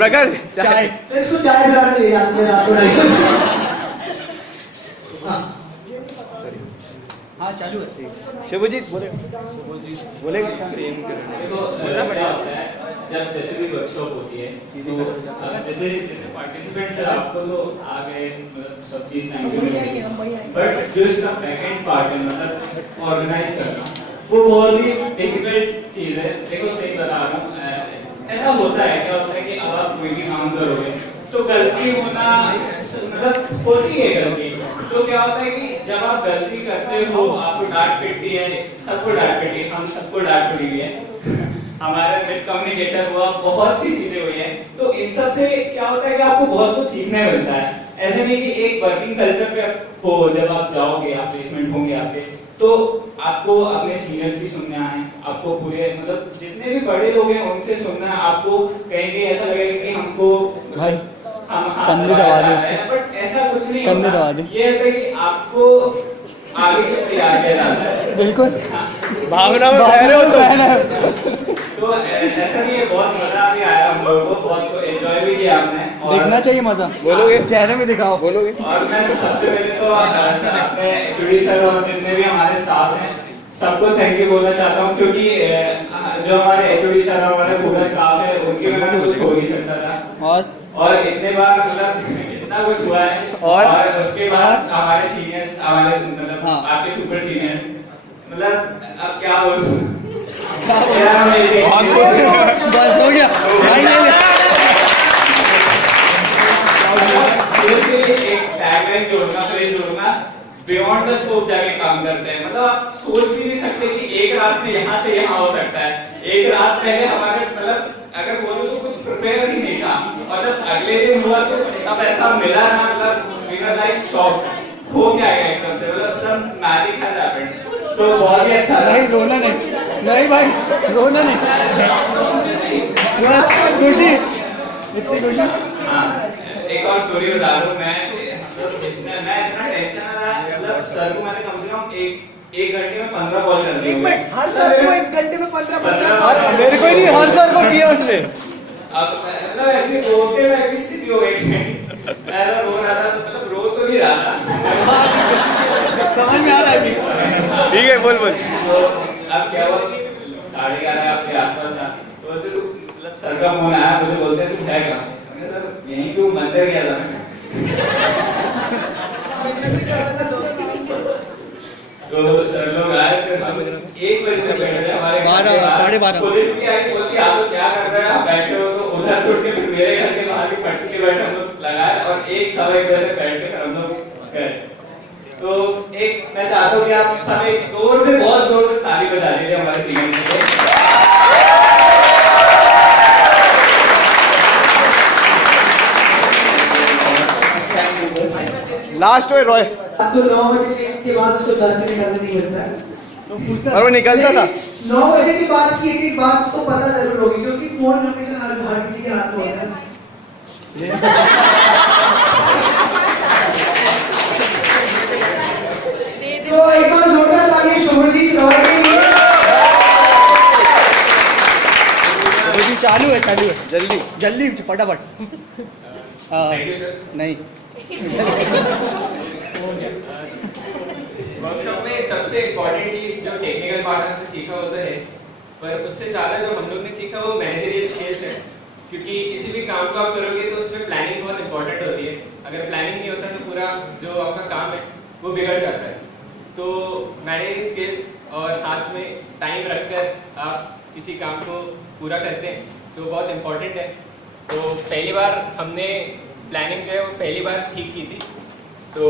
प्रखर चाय इसको चाय पिलाने ले जाती है रात को। हाँ चालू है। शिवजीत बोले बोले सेम बोलना पड़ेगा। जब जैसे भी वर्कशॉप होती है तो जैसे जैसे पार्टिसिपेंट्स है आपको तो आ गए मतलब सब चीज बट जो इसका बैकएंड पार्ट है मतलब ऑर्गेनाइज करना वो बहुत ही डिफिकल्ट चीज है। देखो सही बता रहा हूँ ऐसा होता है क्या होता है कि अब आप कोई भी काम करोगे तो गलती होना मतलब होती है गलती। तो क्या होता है कि जब आप गलती करते हो आपको डांट पिटती है सबको डांट पिटी हम सबको डांट पिटी हुई है हमारा मिसकम्युनिकेशन हुआ बहुत सी चीजें हुई हैं। तो इन सब से क्या होता है कि आपको बहुत कुछ सीखने मिलता है। ऐसे नहीं कि एक वर्किंग कल्चर पे हो जब आप जाओगे आप प्लेसमेंट होंगे आपके तो आपको अपने सीनियर्स की सुनना है आपको पूरे मतलब जितने भी बड़े लोग हैं उनसे सुनना है। आपको कहीं ऐसा लगेगा कि हमको भाई हम कंधे दबा दे उसके। बट ऐसा कुछ नहीं कंधे होता। दबा दे। ये है कि आपको आगे के लिए तैयार किया जाता है। बिल्कुल भावना में बह रहे हो तो ऐसा नहीं है बहुत मजा भी आया हम लोगों को बहुत एंजॉय भी किया आपने और देखना चाहिए मजा। बोलोगे? चेहरे में दिखाओ। बोलोगे और मैं सबसे पहले तो अपने जुड़ी सर और जितने भी हमारे स्टाफ हैं सबको थैंक यू बोलना चाहता हूँ क्योंकि जो हमारे एचओडी सर और हमारे पूरा स्टाफ है उनकी वजह से कुछ हो नहीं सकता था। और इतने बार मतलब इतना कुछ हुआ है और उसके बाद हमारे सीनियर्स हमारे मतलब आपके सुपर सीनियर्स मतलब अब क्या बोलूं बस हो गया भाई ले ले। सीरियसली एक टैगलाइन जोड़ना फ्रेज जोड़ना बियॉन्ड द स्कोप जाके काम करते हैं। मतलब आप सोच भी नहीं सकते कि एक रात में यहाँ से यहाँ हो सकता है। एक रात पहले हमारे मतलब अगर बोलो तो कुछ प्रिपेयर ही नहीं था और जब अगले दिन हुआ तो सब ऐसा मिला ना मतलब वी वर लाइक शॉक हो गया एकदम से मतलब सब मैजिक हैज हैपेंड। तो बहुत ही अच्छा नहीं रोना नहीं नहीं भाई रोना नहीं बस खुशी इतनी खुशी। हाँ एक और स्टोरी बता दूं मैं इतना टेंशन में था मतलब सर को मैंने कम से कम एक घंटे में 15 कॉल कर दिए। एक मिनट हर सर को एक घंटे में 15 मेरे को ही नहीं हर सर को किया उसने। अब मतलब ऐसे रोते हुए की स्थिति हो गई मैं रो रहा था मतलब रो तो नहीं रहा था समझ में आ रहा है अभी। ठीक है बोल बोल। तो अब क्या हुआ 11:30 आपके आसपास था तो मतलब सर का फोन आया मुझे बोलते हैं तू क्या कर रहा है सर यहीं तू मंदिर गया था। तो सर लोग आए फिर हम 1 बजे तक बैठे थे हमारे 12:30 पुलिस भी आई बोलती आप लोग क्या कर रहे हैं आप बैठे हो तो उधर छोड़ के फिर मेरे घर के बाहर भी पट्टी के बैठे हम लोग लगाए और 1-1:15 बजे तक बैठ के फिर हम लोग गए। तो एक मैं चाहता हूँ कि आप सब एक जोर से बहुत जोर से ताली बजा दीजिए हमारे सीनियर को। लास्ट में रॉय तो 9 बजे के बाद उसको घर से निकलने नहीं मिलता है। और वो निकलता था 9 बजे के बाद की एक बात उसको पता जरूर होगी क्योंकि फोन हमेशा हर किसी के हाथ में होता है। तो एक बार जोरदार ताली शुभजीत रॉय के लिए। अभी चालू है जल्दी जल्दी फटाफट। Thank you sir. नहीं वर्कशॉप में सबसे इम्पोर्टेंट चीज जो टेक्निकल पार्ट हमने सीखा होता है पर उससे ज़्यादा जो हम लोग ने सीखा वो मैनेजरियल स्किल्स है क्योंकि किसी भी काम को आप करोगे तो उसमें प्लानिंग बहुत इंपॉर्टेंट होती है। अगर प्लानिंग नहीं होता तो पूरा जो आपका काम है वो बिगड़ जाता है। तो मैनेजरियल स्किल्स और हाथ में टाइम रखकर आप किसी काम को पूरा करते हैं तो बहुत इम्पोर्टेंट है। तो पहली बार हमने प्लानिंग जो है वो पहली बार ठीक की थी। तो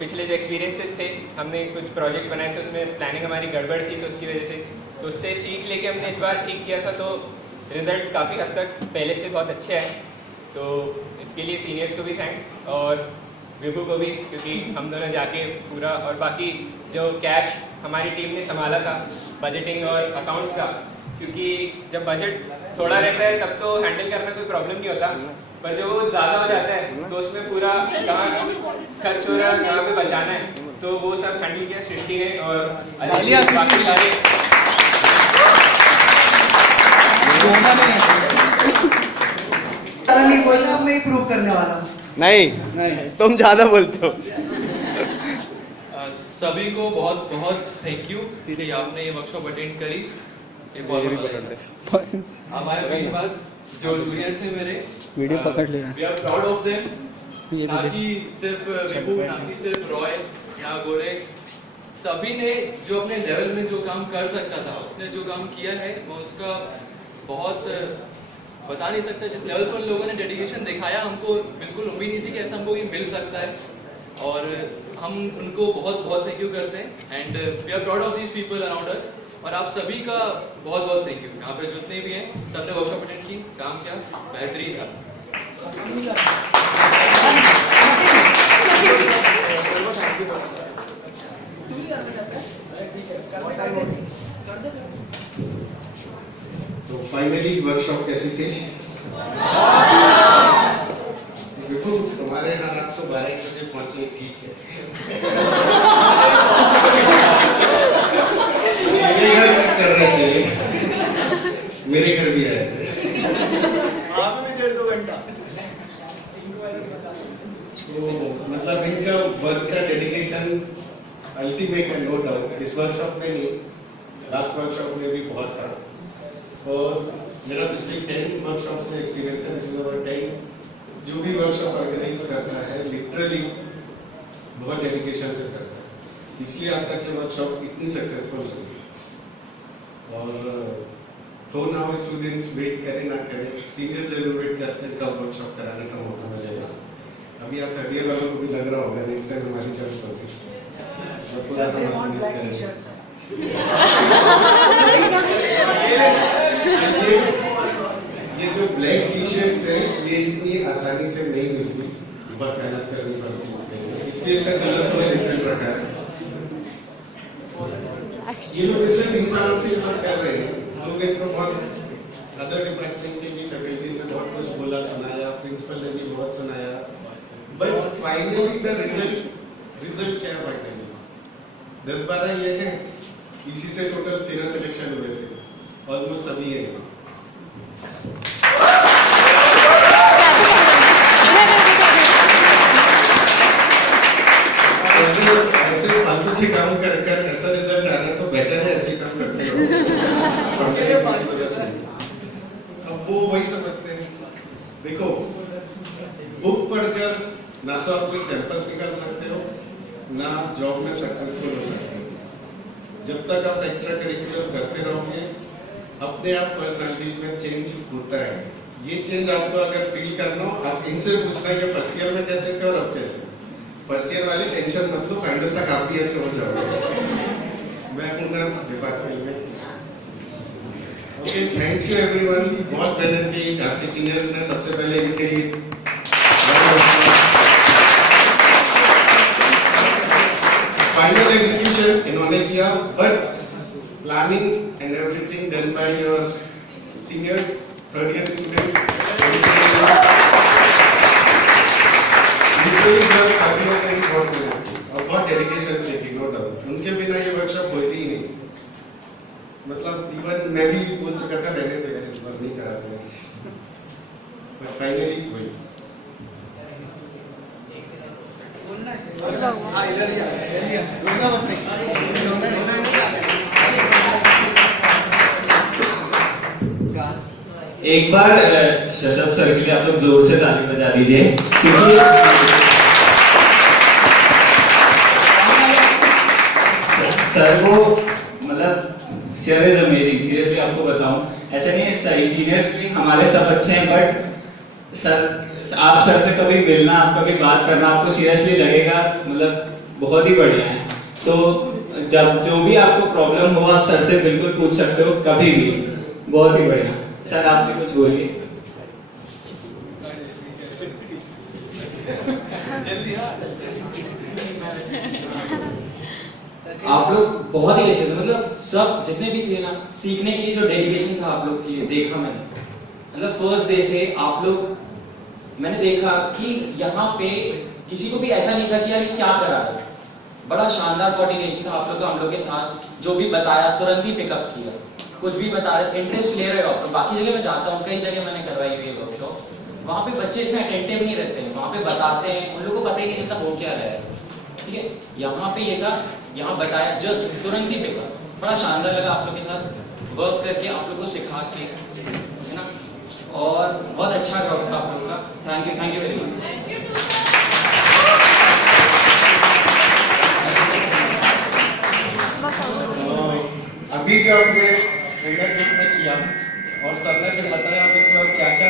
पिछले जो एक्सपीरियंसेस थे हमने कुछ प्रोजेक्ट्स बनाए थे उसमें प्लानिंग हमारी गड़बड़ थी तो उसकी वजह से तो उससे सीख लेके हमने इस बार ठीक किया था। तो रिजल्ट काफ़ी हद तक पहले से बहुत अच्छे आए। तो इसके लिए सीनियर्स को भी थैंक्स और विभू को भी क्योंकि हम दोनों जाके पूरा और बाकी जो कैश हमारी टीम ने संभाला था बजटिंग और अकाउंट्स का क्योंकि जब बजट थोड़ा रहता है तब तो हैंडल करना कोई प्रॉब्लम नहीं होता पर जब वो ज़्यादा हो जाता है तो उसमें पूरा कहाँ खर्च हो रहा है कहाँ पे बचाना है तो वो सब हैंडल किया सृष्टि ने और बाकी सारे ज़्यादा नहीं बोलना, अब मैं ही प्रूव करने वाला हूँ। नहीं तुम ज्यादा बोलते हो। सभी को बहुत बहुत थैंक यू कि आपने ये वर्कशॉप अटेंड करी। ये बहुत अब आए मेरी बात, जो जूनियर्स हैं मेरे, वीडियो पकड़ लेना। We are proud of them. ये ना कि सिर्फ विभू, ना कि सिर्फ रॉय या गोरे, सभी ने जो अपने लेवल में जो काम कर सकता था, उसने जो काम किया है मैं उसका बहुत बता नहीं सकता। जिस लेवल पर लोगों ने डेडिकेशन दिखाया, हमको बिल्कुल उम्मीद नहीं थी कि ऐसा हमको ये मिल सकता है, और हम उनको बहुत बहुत थैंक यू करते हैं। And we are proud of these people around us. और आप सभी का बहुत बहुत थैंक यू। यहाँ पे जितने भी हैं, सबने वर्कशॉप अटेंड की, काम किया, बेहतरीन था। तो फाइनली वर्कशॉप कैसी थी? विभू, तुम्हारे यहाँ रात को 12 बजे पहुंचे, ठीक है। मेरे घर कर रहे थे, मेरे घर भी आए थे। तो मतलब इनका वर्क का डेडिकेशन अल्टीमेट है, नो डाउट। इस वर्कशॉप में नहीं, लास्ट वर्कशॉप में भी बहुत था। और मेरा पिछले 10 वर्कशॉप से एक्सपीरियंस है। This is our 10। जो भी वर्कशॉप ऑर्गेनाइज करता है, लिटरली बहुत डेडिकेशन से करता है, इसलिए आज तक ये वर्कशॉप इतनी सक्सेसफुल रही। और हो ना हो, स्टूडेंट्स वेट करें ना करें, सीनियर जरूर वेट करते हैं कब वर्कशॉप कराने का मौका मिलेगा। अभी आप 3rd ईयर वालों को भी लग रहा होगा नेक्स्ट टाइम हमारी चांस होगी। ये जो ब्लैक टी शर्ट्स है, ये इतनी आसानी से नहीं मिलती, बहुत मेहनत करनी पड़ती है इसके लिए, इसलिए इसका कलर थोड़ा डिफरेंट रखा है। ये लोग पिछले 3 साल से ये सब कर रहे हैं। लोग इनको बहुत अदर डिपार्टमेंट के भी फैकल्टीज ने बहुत कुछ बोला, सुनाया, प्रिंसिपल ने भी बहुत सुनाया, बट फाइनली द रिजल्ट क्या है? फाइनली 10-12 ये है, इसी से टोटल 13 सिलेक्शन हुए थे, ऑलमोस्ट सभी है। ऐसे फालतू के काम कर ऐसा रिजल्ट आ रहा है तो बेटर है ऐसे काम करते हो। अब वो वही समझते हैं। देखो, बुक पढ़कर ना तो आप कोई कैंपस निकाल सकते हो, ना जॉब में सक्सेसफुल हो सकते हो। जब तक आप एक्स्ट्रा करिकुलर करते रहोगे, अपने आप पर्सनालिटीज में चेंज होता है। ये चेंज आपको अगर फील करना हो, आप इनसे पूछना है कि फर्स्ट ईयर में कैसे थे और अब कैसे। फर्स्ट ईयर वाले टेंशन मत लो, फाइनल तक आप भी ऐसे हो जाओगे। मैं हूँ ना डिपार्टमेंट में। Okay, thank you everyone. बहुत मेहनत की आपके सीनियर्स ने, सबसे पहले इनके लिए फाइनल एग्जीक्यूशन इन्होंने किया, but planning and everything done by your seniors, 3rd year students. Literally sir काफी बहुत मेहनत की और बहुत डेडिकेशन से की, नो डाउट। उनके बिना ये वर्कशॉप होती ही नहीं। मतलब इवन मैं भी बोल चुका था रहने दो यार, इस बार नहीं कराते, बट फाइनली हुई। एक बार शशब सर के लिए आप लोग जोर से ताली बजा दीजिए, क्योंकि सर को मतलब सर इज अमेजिंग। सीरियसली आपको बताऊं, ऐसे नहीं है, सीनियर्स भी हमारे सब अच्छे हैं, बट सर, आप सर से कभी मिलना, आप कभी बात करना, आपको सीरियसली लगेगा मतलब बहुत ही बढ़िया है। तो जब जो भी आपको प्रॉब्लम हो, आप सर से बिल्कुल पूछ सकते हो कभी भी। बहुत ही बढ़िया। सर आप भी कुछ बोलिए। आप लोग बहुत ही अच्छे थे, मतलब सब जितने भी थे ना, सीखने के लिए जो डेडिकेशन था आप लोग के लिए देखा मैंने। मतलब फर्स्ट डे से आप लोग, मैंने देखा कि यहाँ पे किसी को भी ऐसा नहीं था कि यार ये क्या करा है। बड़ा शानदार कोऑर्डिनेशन था आप लोग का हम लोग के साथ। जो भी बताया तुरंत ही पिकअप किया, कुछ भी बता रहे, इंटरेस्ट ले रहे हो आप लोग। बाकी जगह मैं जाता हूँ, कई जगह मैंने करवाई हुई है वर्कशॉप, वहाँ पे बच्चे इतने अटेंटिव नहीं रहते हैं, वहाँ पे बताते हैं, उन लोगों को पता ही नहीं चलता हो क्या रहा है, ठीक है। यहाँ पे ये था, यहाँ बताया, जस्ट तुरंत ही पिका। बड़ा शानदार लगा आप लोग के साथ वर्क करके, आप लोग को सिखा के, है ना, और बहुत अच्छा ग्राउंड था आप लोगों का। Thank you very much. अभी जो हमने ट्रेनर मीट में किया और सर ने फिर बताया कि सर क्या क्या